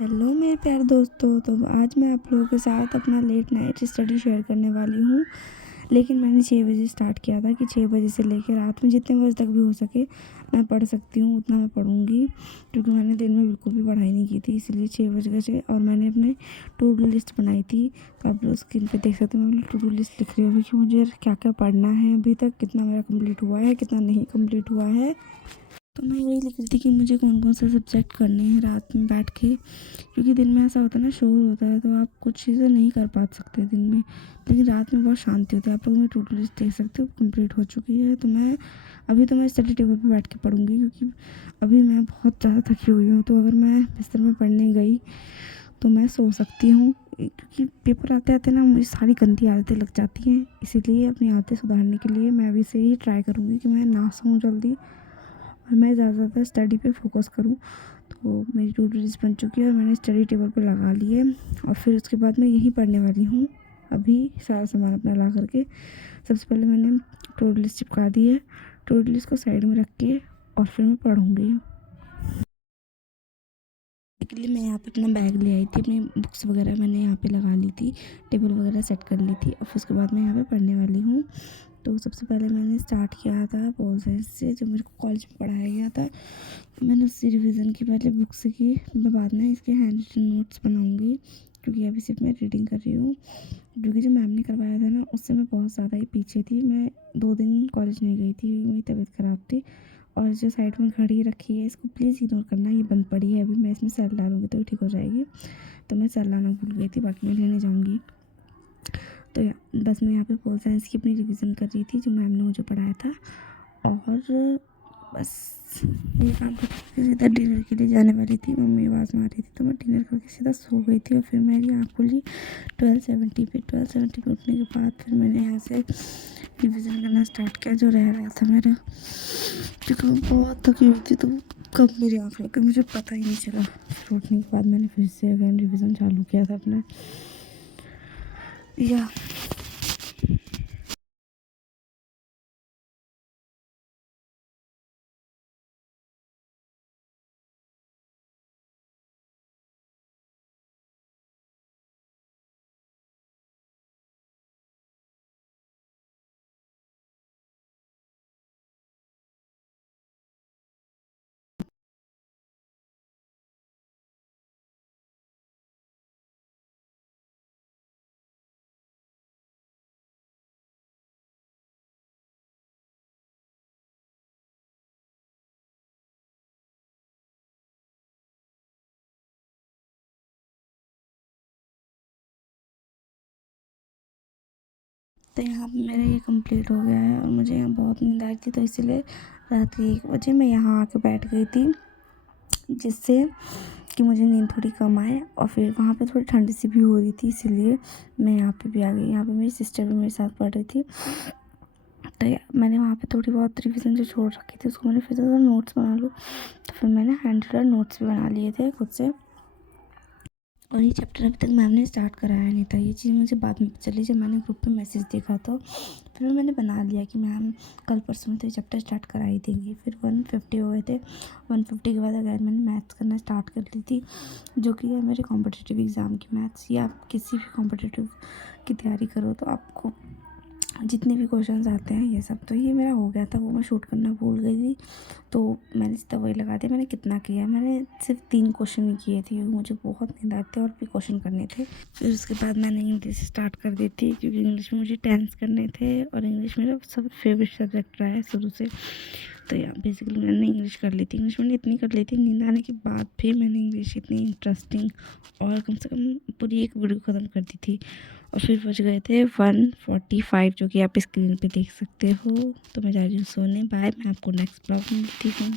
Hello मेरे प्यारे दोस्तों। तो आज मैं आप लोगों के साथ अपना लेट नाइट स्टडी शेयर करने वाली हूँ। लेकिन मैंने 6 बजे स्टार्ट किया था कि 6 बजे से लेकर रात में जितने बजे तक भी हो सके मैं पढ़ सकती हूँ उतना मैं पढ़ूँगी, क्योंकि मैंने दिन में बिल्कुल भी पढ़ाई नहीं की थी। इसलिए 6 बजे से और मैंने अपने टू डू लिस्ट बनाई थी। तो आप लोग स्क्रीन पे देख सकते हैं, मैं टू डू लिस्ट लिख रही हूँ कि मुझे क्या क्या पढ़ना है, अभी तक कितना मेरा कंप्लीट हुआ है, कितना नहीं कंप्लीट हुआ है। तो मैं यही लिख रही थी कि मुझे कौन कौन से सब्जेक्ट करने हैं रात में बैठ के, क्योंकि दिन में ऐसा होता है ना, शोर होता है तो आप कुछ चीज़ें नहीं कर पा सकते दिन में, लेकिन रात में बहुत शांति होती है। आप लोग मेरी टू डू लिस्ट देख सकते हो, कंप्लीट हो चुकी है। तो मैं स्टडी टेबल पे बैठ के पढ़ूंगी, क्योंकि अभी मैं बहुत ज़्यादा थकी हुई हूँ। तो अगर मैं बिस्तर में पढ़ने गई तो मैं सो सकती हूँ, क्योंकि पेपर आते आते ना मुझे सारी गंदी आदतें लग जाती हैं। इसीलिए अपनी आदतें सुधारने के लिए मैं अभी से ही ट्राई करूँगी कि मैं ना सोऊं जल्दी और मैं ज़्यादातर स्टडी पे फोकस करूँ। तो मेरी टू डू लिस्ट बन चुकी है और मैंने स्टडी टेबल पे लगा ली है, और फिर उसके बाद मैं यही पढ़ने वाली हूँ। अभी सारा सामान अपना ला करके सबसे पहले मैंने टू डू लिस्ट चिपका दी है। टू डू लिस्ट को साइड में रख के और फिर मैं पढ़ूँगी। इसके लिए मैं यहाँ पे अपना बैग ले आई थी, अपनी बुक्स वगैरह मैंने यहाँ पे लगा ली थी, टेबल वगैरह सेट कर ली थी, और फिर उसके बाद मैं यहाँ पे पढ़ने वाली हूँ। तो सबसे पहले मैंने स्टार्ट किया था पोल साइंस से, जो मेरे को कॉलेज में पढ़ाया गया था। मैंने उससे रिवीजन की, पहले बुक से की, मैं बाद में इसके हैंड रिटन नोट्स बनाऊंगी, क्योंकि अभी सिर्फ मैं रीडिंग कर रही हूँ। क्योंकि जो मैम ने करवाया था ना, उससे मैं बहुत ज़्यादा ही पीछे थी। मैं 2 दिन कॉलेज नहीं गई थी, मेरी तबीयत ख़राब थी। और जो साइड में घड़ी रखी है, इसको प्लीज़ इग्नोर करना, ये बंद पड़ी है। अभी मैं इसमें सेल डालूंगी तो ठीक हो जाएगी। तो मैं सेल लाना भूल गई थी, बाकी मैं लेने जाऊँगी। तो बस मैं यहाँ पे पोल साइंस की अपनी रिवीजन कर रही थी, जो मैम ने मुझे पढ़ाया था। और बस ये काम करके सीधा डिनर के लिए जाने वाली थी। मम्मी आवाज़ मार रही थी तो मैं डिनर करके सीधा सो गई थी। और फिर मेरी आँख खुली 12:70 पे। 12:70 पे उठने के बाद फिर मैंने यहाँ से रिवीजन करना स्टार्ट किया, जो रह रहा था मेरा, क्योंकि मैं बहुत थकी हुई थी। तो कब मेरी आँख लग गई मुझे पता ही नहीं चला। फिर उठने के बाद मैंने फिर से अगेन रिवीजन चालू किया था अपना। या तो यहाँ पे मेरा ये कंप्लीट हो गया है, और मुझे यहाँ बहुत नींद आ रही थी, तो इसीलिए रात के 1 बजे मैं यहाँ आके बैठ गई थी, जिससे कि मुझे नींद थोड़ी कम आए। और फिर वहाँ पे थोड़ी ठंडी सी भी हो रही थी, इसीलिए मैं यहाँ पे भी आ गई। यहाँ पे मेरी सिस्टर भी मेरे साथ पढ़ रही थी। तो मैंने वहाँ पे थोड़ी बहुत रिविज़न जो छोड़ रखी थी उसको मैंने फिर से नोट्स बना लूँ। तो फिर मैंने हैंड रिटन नोट्स भी बना लिए थे खुद से। और ये चैप्टर अभी तक मैम ने स्टार्ट कराया नहीं था। ये चीज़ मुझे बाद में पता चली, जब मैंने ग्रुप पे मैसेज देखा तो फिर मैंने बना लिया कि मैम कल परसों में तो ये चैप्टर स्टार्ट करा ही देंगी। फिर 150 हो गए थे। 150 के बाद अगर मैंने मैथ्स करना स्टार्ट कर दी थी, जो कि है मेरे कॉम्पिटिटिव एग्ज़ाम की मैथ्स, या आप किसी भी कॉम्पिटिटिव की तैयारी करो तो आपको जितने भी क्वेश्चंस आते हैं ये सब। तो ये मेरा हो गया था, वो मैं शूट करना भूल गई थी, तो मैंने सीधा वही लगा दिया। मैंने कितना किया, मैंने सिर्फ 3 क्वेश्चन ही किए थे, मुझे बहुत नींद आती थी और भी क्वेश्चन करने थे। फिर उसके बाद मैंने इंग्लिश स्टार्ट कर दी थी, क्योंकि इंग्लिश में मुझे टेंस करने थे, और इंग्लिश मेरा सब फेवरेट सब्जेक्ट रहा है शुरू से। तो या बेसिकली मैंने इंग्लिश कर ली थी। इंग्लिश मैंने इतनी कर ली थी, नींद आने के बाद भी मैंने इंग्लिश इतनी इंटरेस्टिंग और कम से कम पूरी एक वीडियो ख़त्म कर दी थी। और फिर बज गए थे 1:45, जो कि आप स्क्रीन पे देख सकते हो। तो मैं जा रही हूँ सोने। बाय, मैं आपको नेक्स्ट ब्लॉग में मिलती हूँ।